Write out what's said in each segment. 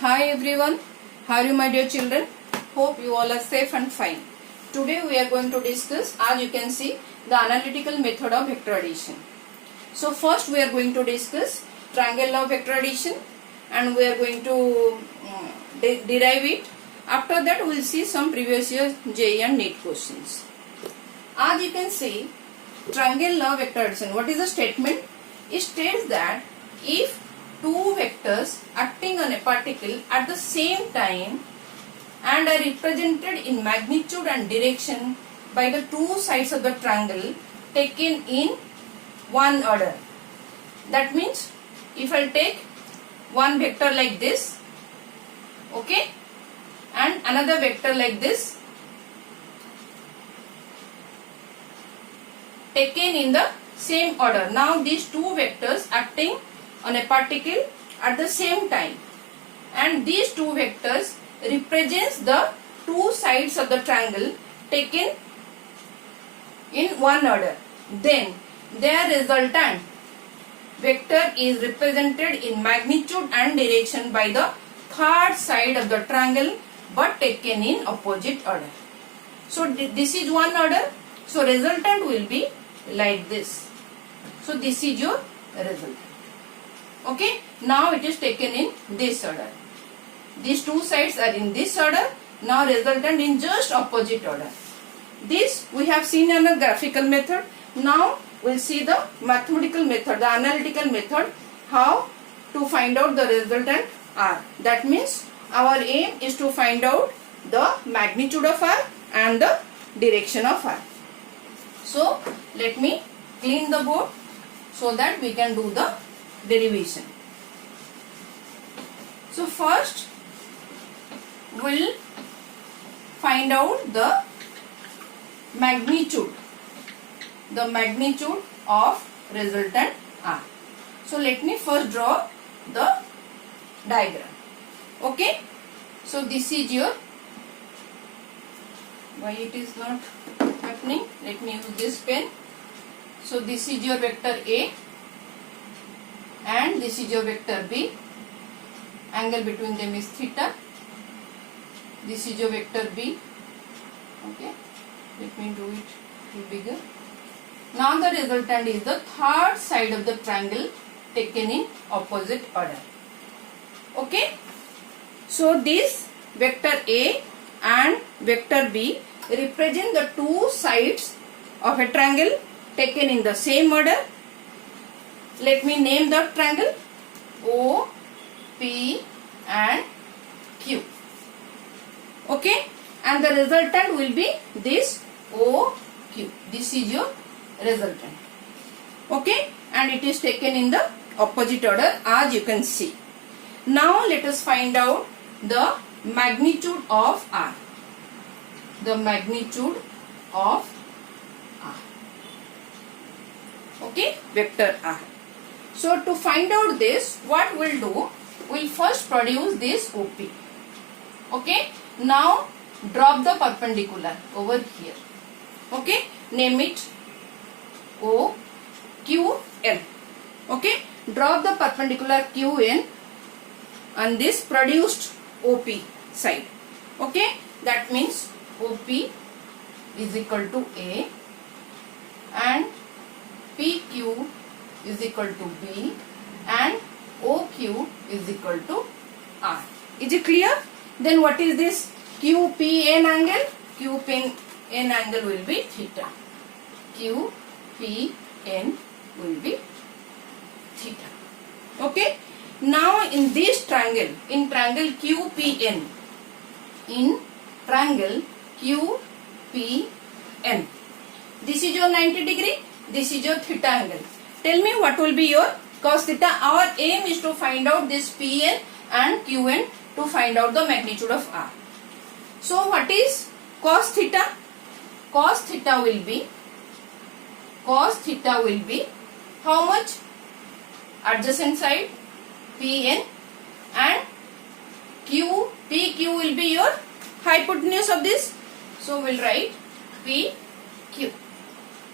Hi everyone, how are you my dear children? Hope you all are safe and fine. Today we are going to discuss, as you can see, the analytical method of vector addition. So first we are going to discuss triangle law of vector addition and we are going to derive it. After that we will see some previous year JEE and NEET questions. As you can see, triangle law of vector addition, what is the statement? It states that if two vectors acting on a particle at the same time and are represented in magnitude and direction by the two sides of the triangle taken in one order. That means if I take one vector like this, okay, and another vector like this, taken in the same order. Now these two vectors acting on a particle at the same time and these two vectors represents the two sides of the triangle taken in one order. Then their resultant vector is represented in magnitude and direction by the third side of the triangle but taken in opposite order. So this is one order. So resultant will be like this. So this is your result. Okay. Now it is taken in this order. These two sides are in this order. Now resultant in just opposite order. This we have seen in a graphical method. Now we will see the mathematical method, the analytical method, how to find out the resultant R. That means our aim is to find out the magnitude of R and the direction of R. So let me clean the board so that we can do the derivation. So first we will find out the magnitude of resultant R. So let me first draw the diagram. Okay. So this is your, why it is not happening, let me use this pen. So this is your vector A and this is your vector B. Angle between them is theta. This is your vector B. Okay, let me do it little bigger. Now the resultant is the third side of the triangle taken in opposite order. Okay, so this vector A and vector B represent the two sides of a triangle taken in the same order. Let me name the triangle O, P and Q. Okay, and the resultant will be this O, Q. This is your resultant. Okay, and it is taken in the opposite order as you can see. Now let us find out the magnitude of R. The magnitude of R. Okay, vector R. So to find out this, what we'll do, we'll first produce this OP. Okay, now drop the perpendicular over here. Okay, name it O, Q, N. Okay, drop the perpendicular QN on this produced OP side. Okay, that means OP is equal to A and PQ is equal to B and OQ is equal to R. Is it clear? Then what is this QPN angle? QPN angle will be theta. QPN will be theta. Okay. Now in this triangle, in triangle QPN, this is your 90 degree, this is your theta angle. Tell me what will be your cos theta. Our aim is to find out this PN and QN to find out the magnitude of R. So what is cos theta? Cos theta will be how much? Adjacent side PN and PQ will be your hypotenuse of this. So we'll write PQ.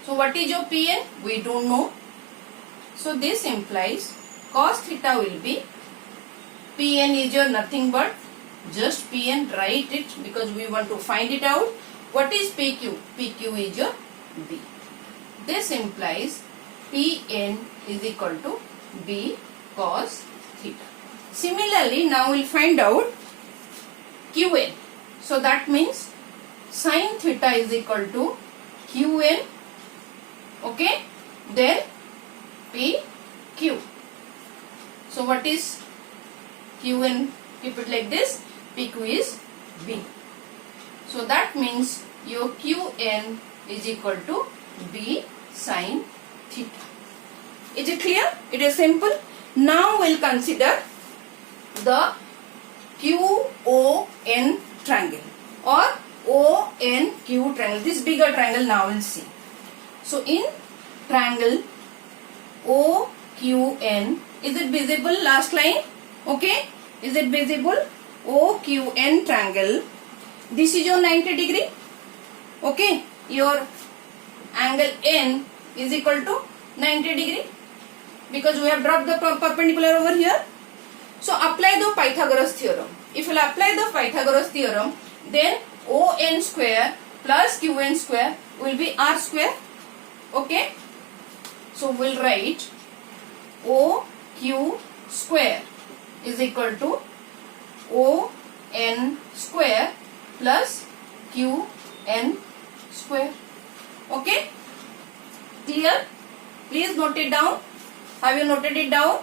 So what is your PN? We don't know. So this implies cos theta will be Pn is your nothing but just Pn, write it because we want to find it out. What is PQ? PQ is your B. This implies Pn is equal to B cos theta. Similarly, now we'll find out Qn. So that means sin theta is equal to Qn. Okay. Then PQ. So what is Qn? Keep it like this. PQ is B. So that means your Qn is equal to B sin theta. Is it clear? It is simple. Now we'll consider the QON triangle or ONQ triangle. This bigger triangle now we'll see. So in triangle OQN, is it visible last line? Okay. Is it visible? OQN triangle. This is your 90 degree. Okay. Your angle N is equal to 90 degree because we have dropped the perpendicular over here. So apply the Pythagoras theorem. If you apply the Pythagoras theorem, then ON square plus QN square will be R square. Okay. So we'll write OQ square is equal to ON square plus QN square. Okay. Clear? Please note it down. Have you noted it down?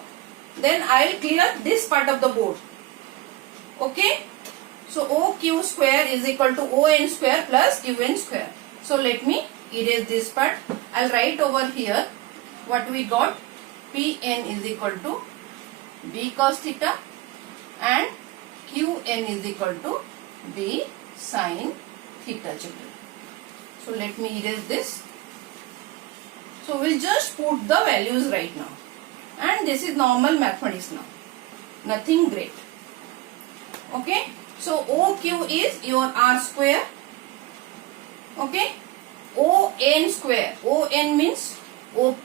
Then I will clear this part of the board. Okay. So OQ square is equal to ON square plus QN square. So let me erase this part. I'll write over here what we got. Pn is equal to B cos theta and Qn is equal to B sin theta, children. So let me erase this. So we'll just put the values right now. And this is normal mathematics now. Nothing great. Okay. So OQ is your R square. Okay. ON square. ON means OP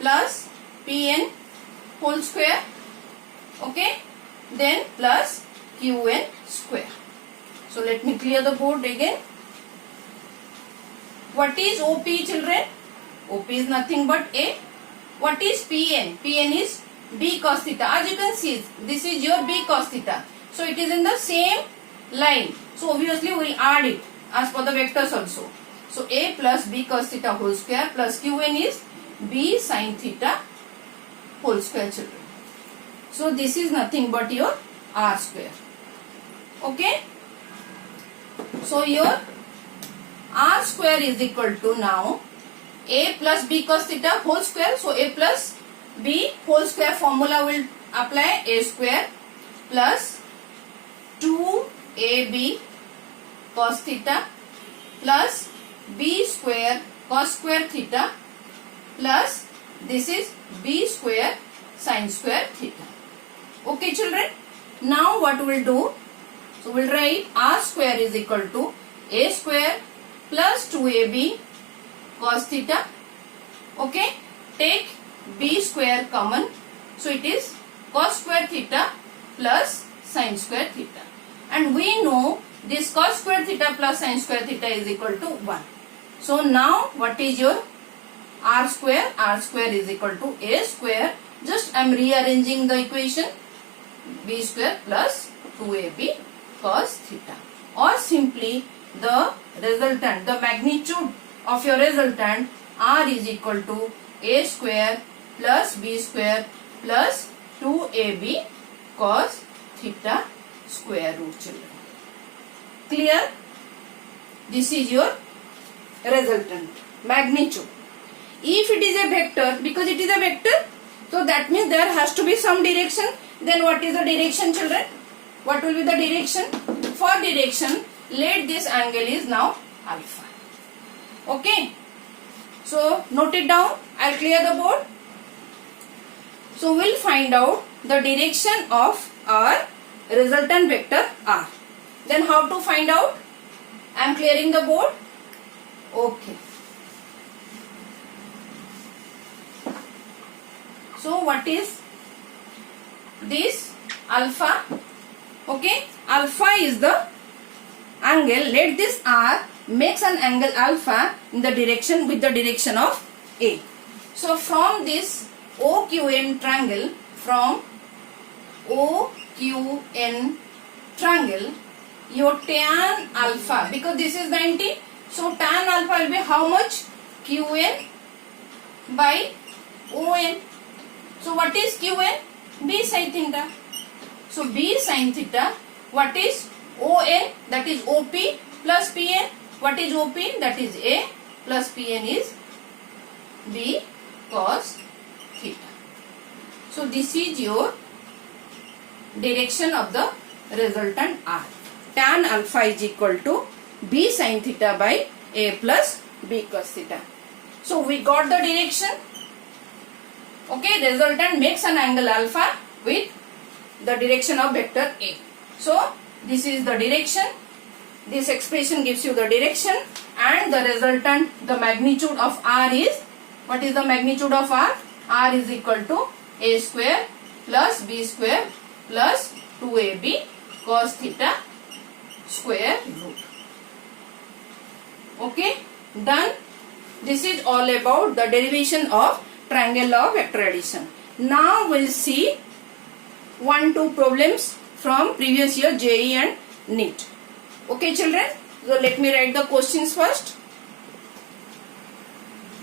plus PN whole square. Okay. Then plus QN square. So let me clear the board again. What is OP, children? OP is nothing but A. What is Pn? Pn is B cos theta. As you can see, this is your B cos theta. So it is in the same line. So obviously we will add it as per the vectors also. So A plus B cos theta whole square plus Qn is B sin theta whole square, children. So this is nothing but your R square. Okay. So your R square is equal to now A plus B cos theta whole square. So A plus B whole square formula will apply. A square plus 2AB cos theta plus B square cos square theta plus this is B square sin square theta. Okay, children. Now what we'll do? So we'll write R square is equal to A square plus 2AB cos theta. Okay. Take B square common. So it is cos square theta plus sin square theta. And we know this cos square theta plus sin square theta is equal to 1. So now what is your R square? R square is equal to A square. Just I am rearranging the equation. B square plus 2AB cos theta. Or simply the resultant, the magnitude of your resultant R is equal to A square plus B square plus 2AB cos theta square root, children. Clear? This is your resultant, magnitude. If it is a vector, because it is a vector, so that means there has to be some direction. Then what is the direction, children? What will be the direction? For direction, let this angle is now alpha. Okay. So note it down. I'll clear the board. So we'll find out the direction of our resultant vector R. Then how to find out? I am clearing the board. Okay. So what is this? alpha. Okay, alpha is the angle. Let this R makes an angle alpha in the direction with the direction of A. So from this OQN triangle, from OQN triangle, your tan alpha, because this is 90, so tan alpha will be how much? QN by ON. So what is QN? B sin theta. So B sin theta, what is ON? That is OP plus PN. What is OP? That is A plus PN is B cos theta. So this is your direction of the resultant R. Tan alpha is equal to B sin theta by A plus B cos theta. So we got the direction. Okay, resultant makes an angle alpha with the direction of vector A. So this is the direction. This expression gives you the direction, and the resultant, the magnitude of R is, what is the magnitude of R? R is equal to A square plus B square plus 2AB cos theta square root. Okay, done. This is all about the derivation of triangle law of vector addition. Now we'll see 1-2 problems from previous year JEE and NEET. Okay children, so let me write the questions first.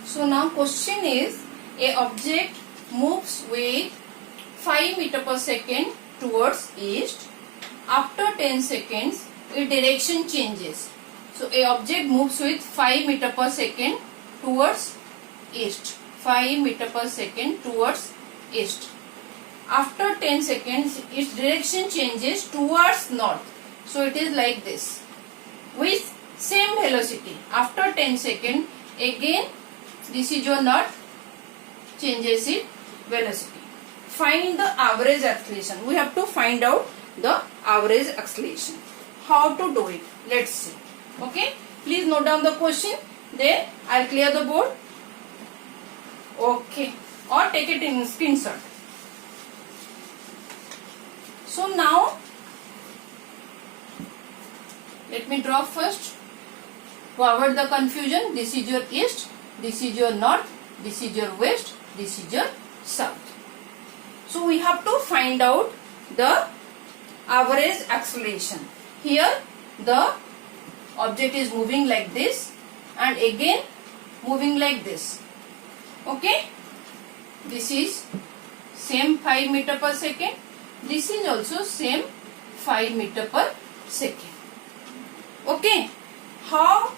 So now question is, a object moves with 5 meter per second towards east. After 10 seconds, its direction changes. So a object moves with 5 meter per second towards east. 5 meter per second towards east. After 10 seconds, its direction changes towards north. So it is like this. With same velocity. After 10 seconds, again this is your north, changes its velocity. Find the average acceleration. We have to find out the average acceleration. How to do it? Let's see. Okay. Please note down the question. Then I'll clear the board. Okay. Or take it in screenshot. So now, let me draw first. To avoid the confusion, this is your east, this is your north, this is your west, this is your south. So we have to find out the average acceleration. Here the object is moving like this and again moving like this. Okay. This is same 5 meter per second. This is also same 5 meter per second. Okay. How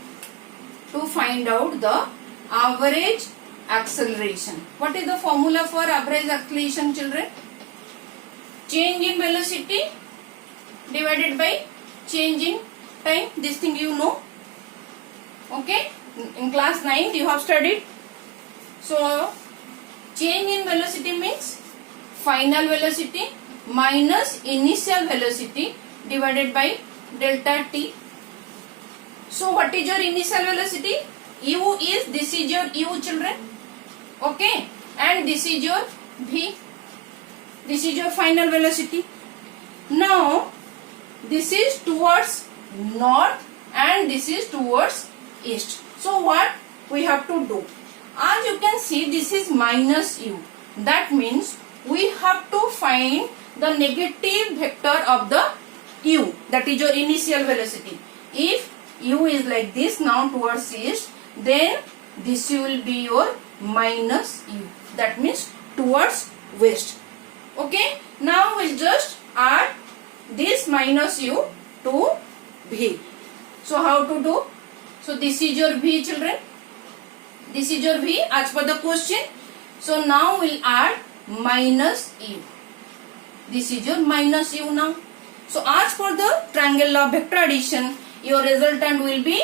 to find out the average acceleration? What is the formula for average acceleration, children? Change in velocity divided by change in time. This thing you know. Okay. In class 9 you have studied. So change in velocity means final velocity minus initial velocity divided by delta t. So what is your initial velocity? U is, this is your U, children. Okay. And this is your V. This is your final velocity. Now this is towards north and this is towards east. So what we have to do? As you can see, this is minus U. That means we have to find the negative vector of the U. That is your initial velocity. If U is like this now towards east, then this will be your minus U. That means towards west. Okay. Now we'll just add this minus U to V. So how to do? So this is your V, children. This is your V as per the question. So now we'll add minus U. This is your minus U now. So as per the triangle law of vector addition, your resultant will be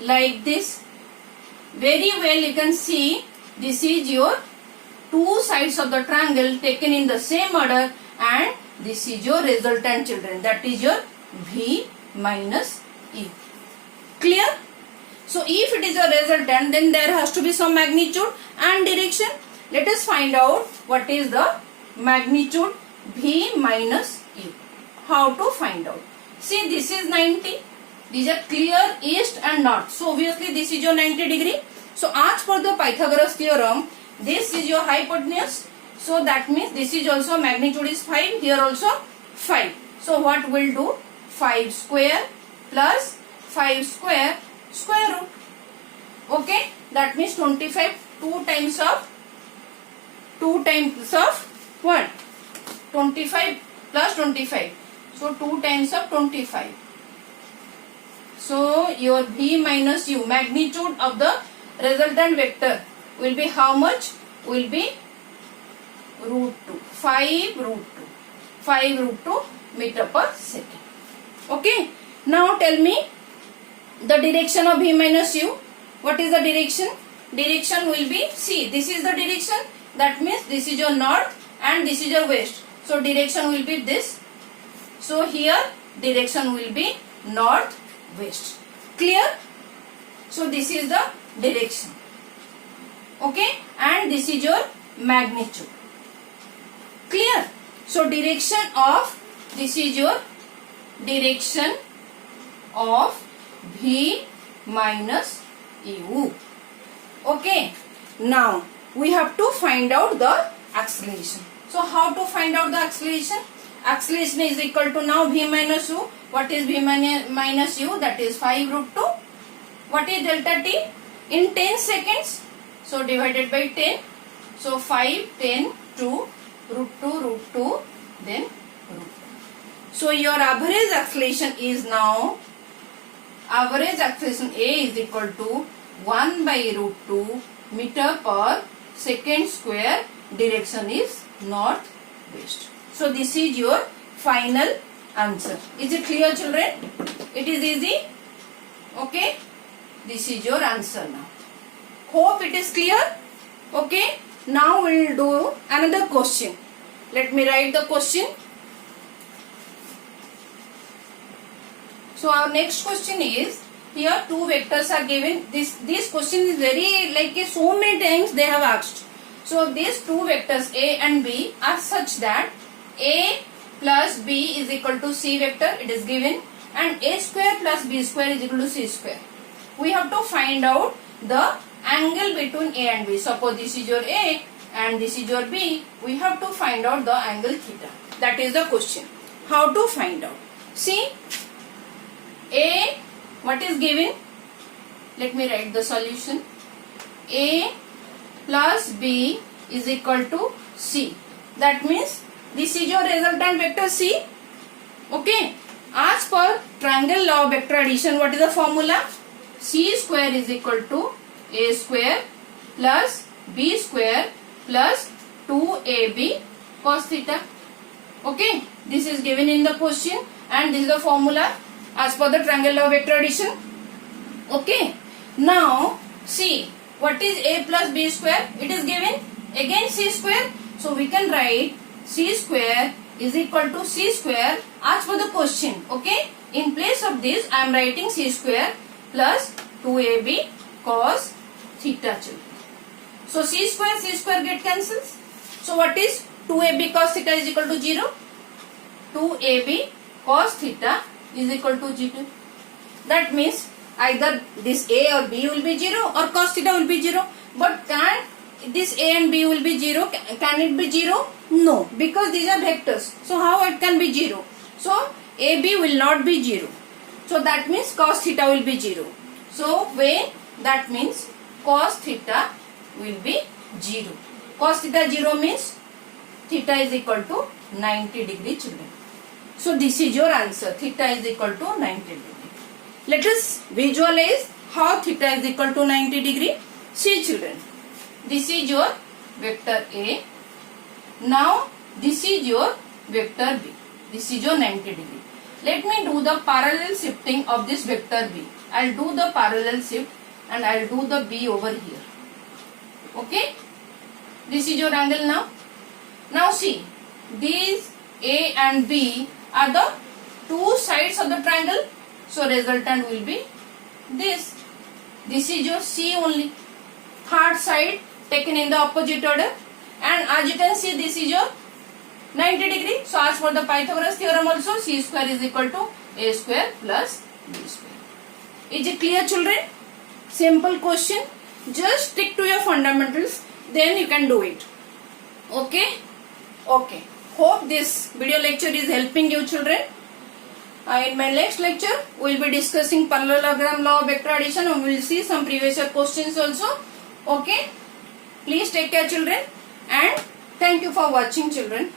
like this. Very well you can see this is your two sides of the triangle taken in the same order, and this is your resultant, children. That is your V minus U. Clear? So if it is a resultant, then there has to be some magnitude and direction. Let us find out what is the magnitude V minus U. How to find out? See, this is 90. These are clear east and north. So obviously this is your 90 degree. So as per the Pythagoras theorem, this is your hypotenuse. So that means this is also magnitude is 5. Here also 5. So what will do? 5 square plus 5 square square root. Okay. That means 25. 2 times of what? 25 plus 25. So 2 times of 25. So your V minus U, magnitude of the resultant vector will be how much? Will be root 2. 5 root 2. 5 root 2 meter per second. Okay. Now tell me the direction of V minus U. What is the direction? Direction will be, see, this is the direction. That means this is your north and this is your west. So direction will be this. So here direction will be north west. Clear? So this is the direction. Okay, and this is your magnitude. Clear? So direction of, this is your direction of V minus U. Okay, now we have to find out the acceleration. So how to find out the acceleration? Acceleration is equal to now V minus U. What is V minus U? That is 5 root 2. What is delta t? In 10 seconds. So divided by 10. So 5, 10, 2, root 2, then root 2. So your average acceleration is now, average acceleration A is equal to 1 by root 2 meter per second square. Direction is north west. So this is your final answer. Is it clear, children? It is easy. Okay. This is your answer now. Hope it is clear. Okay. Now we will do another question. Let me write the question. So our next question is, here two vectors are given. This question is very like so many times they have asked. So these two vectors A and B are such that A plus B is equal to C vector. It is given, and A square plus B square is equal to C square. We have to find out the angle between A and B. Suppose this is your A and this is your B. We have to find out the angle theta. That is the question. How to find out? See, A, what is given? Let me write the solution. A plus B is equal to C. That means this is your resultant vector C. Okay. As per triangle law of vector addition, what is the formula? C square is equal to A square plus B square plus 2AB cos theta. Okay. This is given in the question and this is the formula as per the triangle law of vector addition. Okay. Now see, what is A plus B square? It is given. Again C square. So we can write C square is equal to C square as per the question. Okay. In place of this I am writing C square plus 2AB cos theta. So C square get cancels. So what is 2AB cos theta is equal to 0? 2AB cos theta is equal to 0. That means either this A or B will be 0 or cos theta will be 0. But can this A and B will be 0? Can it be 0? No, because these are vectors. So how it can be 0? So AB will not be 0. So that means cos theta will be 0. So when that means cos theta will be 0. Cos theta 0 means theta is equal to 90 degree, children. So this is your answer. Theta is equal to 90 degree. Let us visualize how theta is equal to 90 degree. See, children. This is your vector A. Now this is your vector B. This is your 90 degree. Let me do the parallel shifting of this vector B. I will do the parallel shift and I will do the B over here. Okay. This is your angle now. Now see, these A and B are the two sides of the triangle. So resultant will be this. This is your C only. Third side taken in the opposite order. And as you can see, this is your 90 degree. So as for the Pythagoras theorem also, c square is equal to a square plus b square. Is it clear, children? Simple question. Just stick to your fundamentals, then you can do it. Okay? Okay. Hope this video lecture is helping you, children. In my next lecture, we will be discussing parallelogram, law of vector addition, and we will see some previous year questions also. Okay? Please take care, children, and thank you for watching, children.